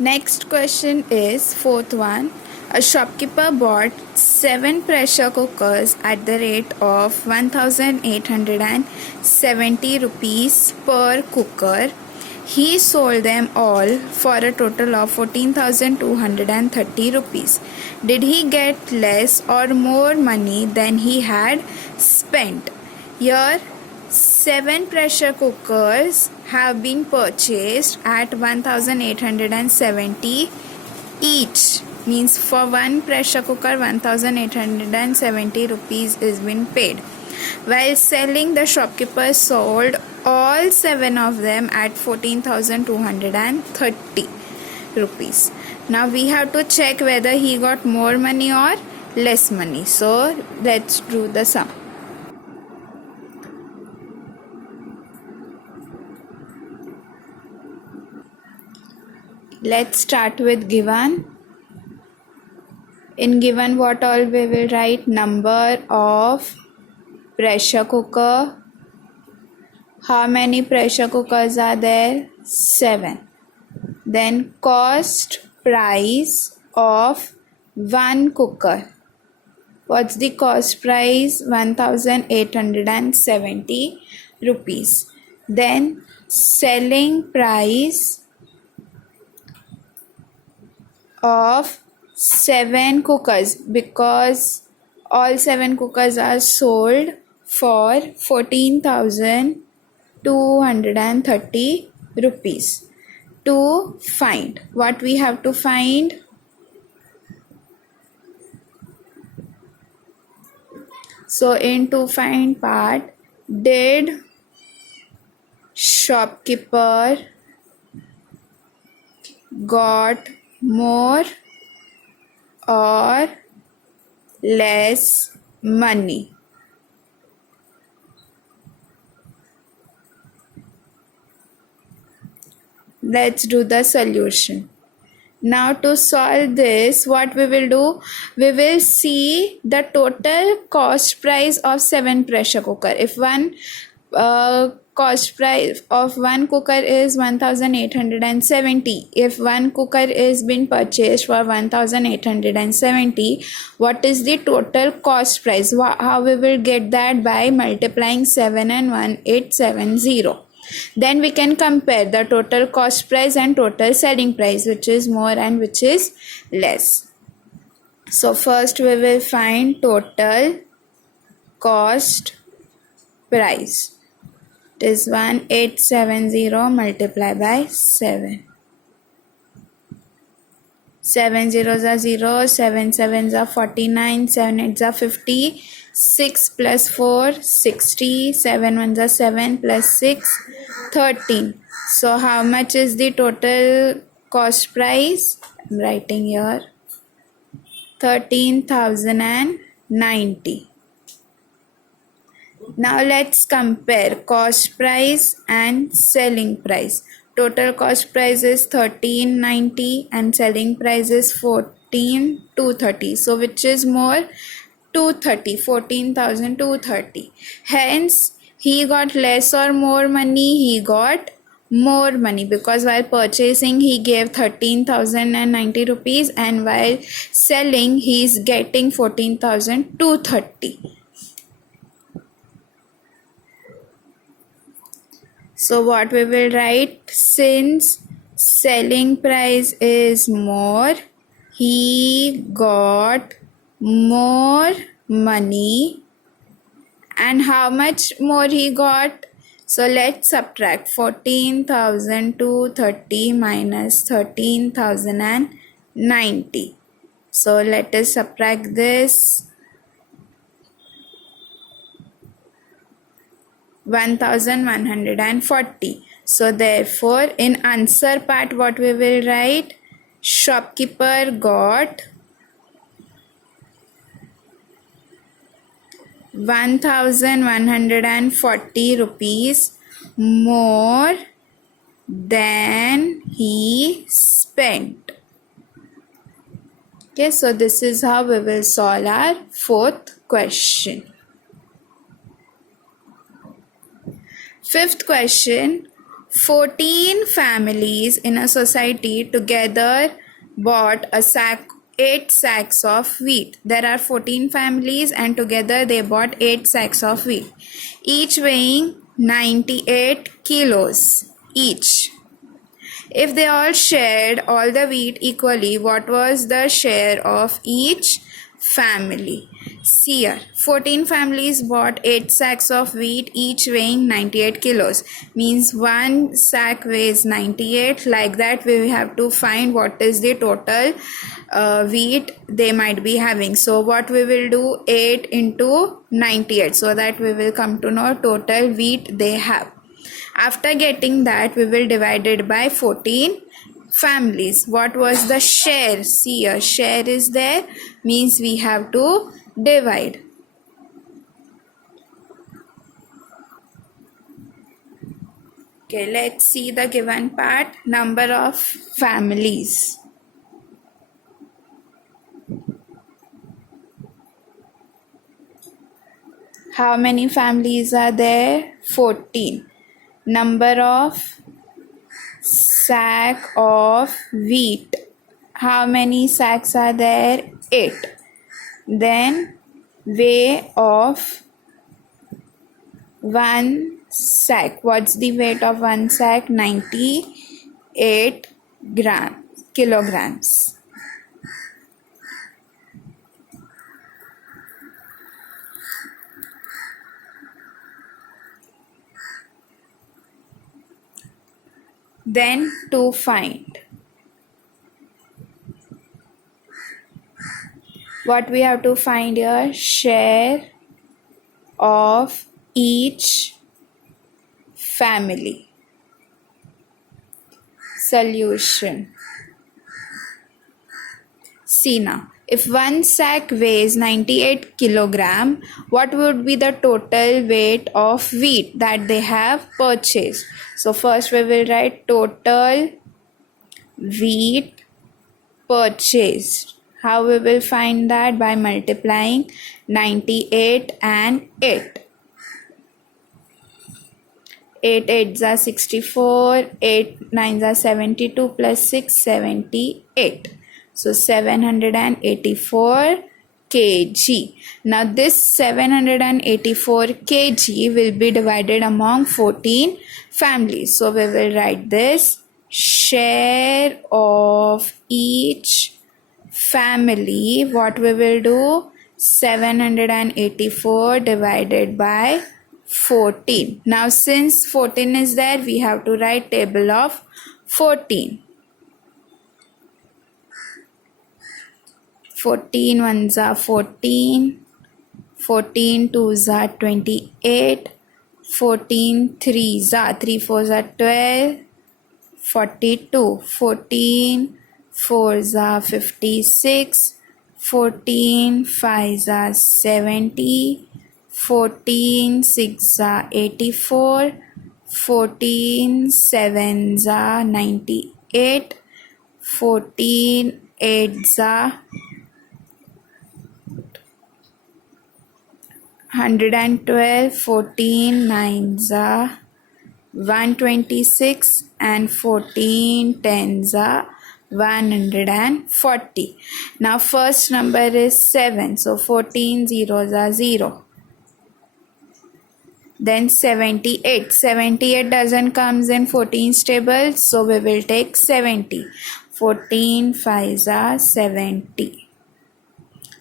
Next question is fourth one. A shopkeeper bought 7 pressure cookers at the rate of 1870 rupees per cooker. He sold them all for a total of 14,230 rupees. Did he get less or more money than he had spent? Here 7 pressure cookers have been purchased at 1870 each. Means for one pressure cooker 1870 rupees is been paid. While selling, the shopkeeper sold all 7 of them at 14,230 rupees. Now we have to check whether he got more money or less money. So let's do the sum. Let's start with given. In given, what all we will write? Number of pressure cooker. How many pressure cookers are there? 7. Then cost price of one cooker. What's the cost price? 1870 rupees. Then selling price of 7 cookers, because all 7 cookers are sold for 14,230 rupees. To find, what we have to find? So in to find part, did shopkeeper got more or less money? Let's do the solution. Now to solve this, what we will do? We will see the total cost price of 7 pressure cooker. If one cost price of one cooker is 1870, if one cooker is been purchased for 1870, what is the total cost price? How we will get that? By multiplying 7 and 1870. Then we can compare the total cost price and total selling price, which is more and which is less. So first we will find total cost price. It is 1870 multiplied by 7. 7 zeros are 0, 7 sevens are 49, 7 eights are 50, 6 plus 4 60, 7 ones are 7 plus 6 13. So how much is the total cost price? I'm writing here 13,090. Now let's compare cost price and selling price. Total cost price is 1390 and selling price is 14,230. So which is more? 230, 14,230. Hence he got less or more money? He got more money, because while purchasing he gave 13,090 rupees and while selling he is getting 14,230. So what we will write? Since selling price is more, he got more money. And how much more he got? So let's subtract 14,230 minus 13,090. So let us subtract this. 1,140. So therefore in answer part, what we will write? Shopkeeper got 1,140 rupees more than he spent. Okay, so this is how we will solve our fourth question. Fifth question, 14 families in a society together bought 8 sacks of wheat. There are 14 families and together they bought 8 sacks of wheat, each weighing 98 kilos each. If they all shared all the wheat equally, what was the share of each family? See here, 14 families bought 8 sacks of wheat, each weighing 98 kilos. Means one sack weighs 98. Like that, we have to find what is the total wheat they might be having. So what we will do, 8 into 98, so that we will come to know total wheat they have. After getting that, we will divide it by 14 families. What was the share? See, a share is there, means we have to divide. Okay, let's see the given part. Number of families. How many families are there? 14. Number of sack of wheat. How many sacks are there? 8. Then weight of one sack. What's the weight of one sack? 98 kilograms. Then to find, what we have to find here, share of each family. Solution. See now, if one sack weighs 98 kilogram, what would be the total weight of wheat that they have purchased? So first we will write total wheat purchased. How we will find that? By multiplying 98 and 8. 8 8s are 64, 8 9s are 72 plus 6 78. So 784 kg. Now this 784 kg will be divided among 14 families. So we will write this, share of each family. What we will do? 784 divided by 14. Now since 14 is there, we have to write table of 14. 14 ones are 14, 14 twos are 28, 14 threes are 3 fours are 12, 42, 14 fours are 56, 14 fives are 70, 14 six are 84, 14 sevens are 98, 14 eights are 112, 14 nines are 126 and 14 tens are 140. Now first number is 7, so 14 zeros are 0. Then 78. 78 doesn't comes in 14's table, so we will take 70. 14 fives are 70.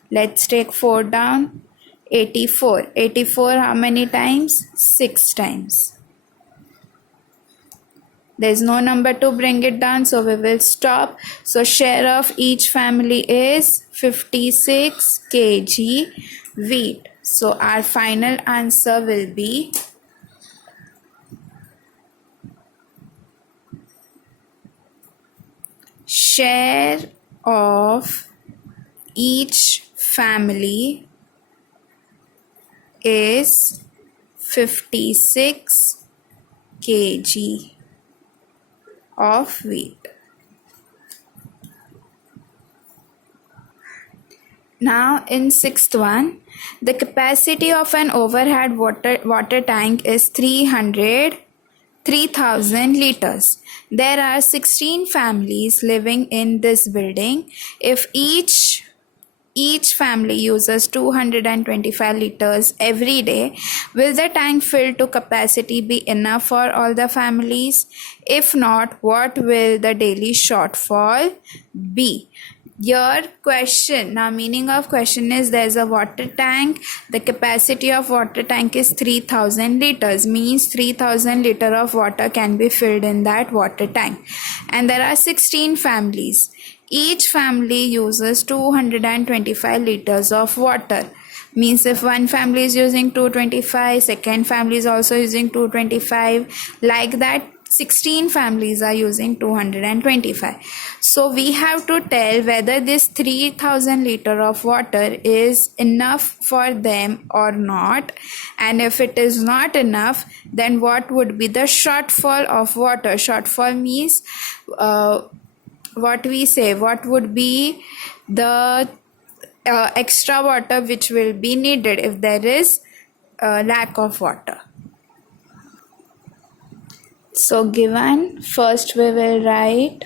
Let's take 4 down. 84. 84 how many times? 6 times. There is no number to bring it down, so we will stop. So share of each family is 56 kg wheat. So our final answer will be share of each family is 56 kg of wheat. Now in sixth one, the capacity of an overhead water tank is 330 3,000 liters. There are 16 families living in this building. If each family uses 225 liters every day, will the tank filled to capacity be enough for all the families? If not, what will the daily shortfall be? Your question, now meaning of question is, there's a water tank, the capacity of water tank is 3,000 liters, means 3,000 liter of water can be filled in that water tank, and there are 16 families. Each family uses 225 liters of water, means if one family is using 225, second family is also using 225, like that 16 families are using 225. So we have to tell whether this 3,000 liter of water is enough for them or not, and if it is not enough, then what would be the shortfall of water. Shortfall means what would be the extra water which will be needed if there is lack of water. So given, first we will write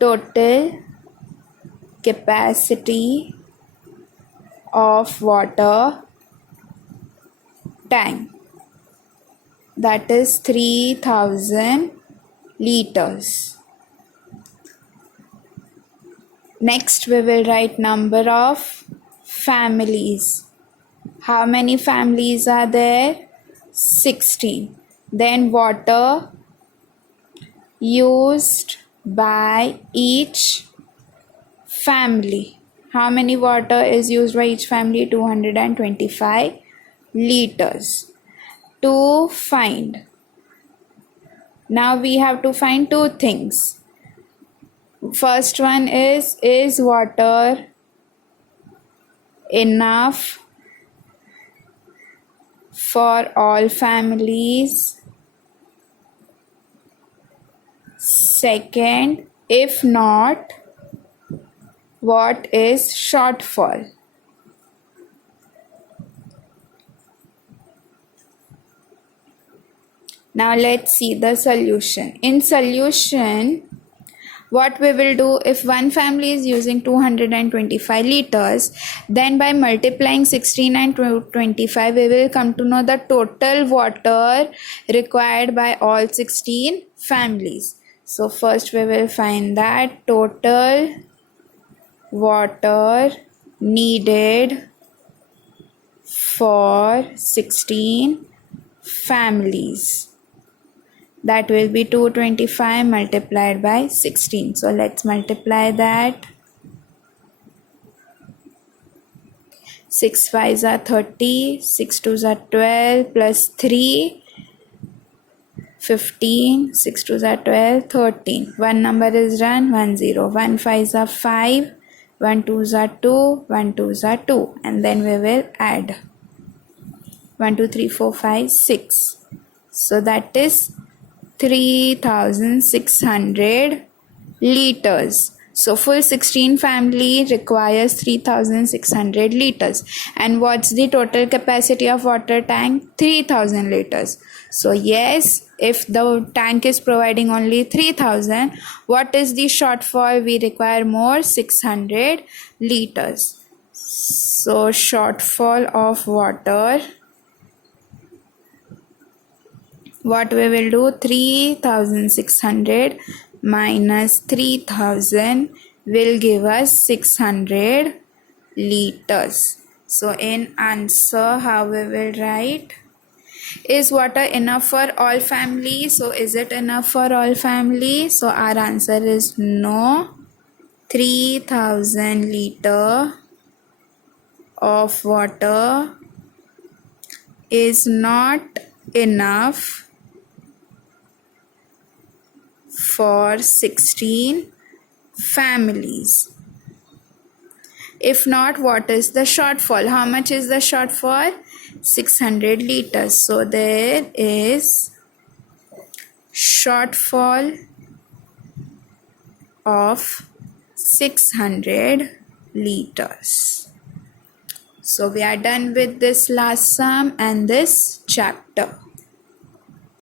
total capacity of water tank, that is 3,000 liters. Next we will write number of families. How many families are there? 16. Then water used by each family. How many water is used by each family? 225 liters. To find, now we have to find two things. First one is water enough for all families? Second, if not, what is shortfall? Now let's see the solution. In solution, what we will do, if one family is using 225 liters, then by multiplying 16 and 25, we will come to know the total water required by all 16 families. So first we will find that total water needed for 16 families. That will be 225 multiplied by 16. So let's multiply that. 6 5s are 30, 6 2s are 12, plus 3, 15, 6 2s are 12, 13. One number is done, 1 0. 1 5s are 5, 1 2s are 2, 1 2s are 2. And then we will add 1 2 3 4 5 6. So that is 3,600 liters. So full 16 family requires 3,600 liters. And what's the total capacity of water tank? 3,000 liters. So yes, if the tank is providing only 3,000, what is the shortfall? We require more, 600 liters. So shortfall of water, what we will do, 3,600 minus 3,000 will give us 600 liters. So in answer, how we will write? Is water enough for all families? So is it enough for all families? So our answer is no. 3,000 liter of water is not enough for 16 families. If not, what is the shortfall? How much is the shortfall? 600 liters. So there is shortfall of 600 liters. So we are done with this last sum and this chapter.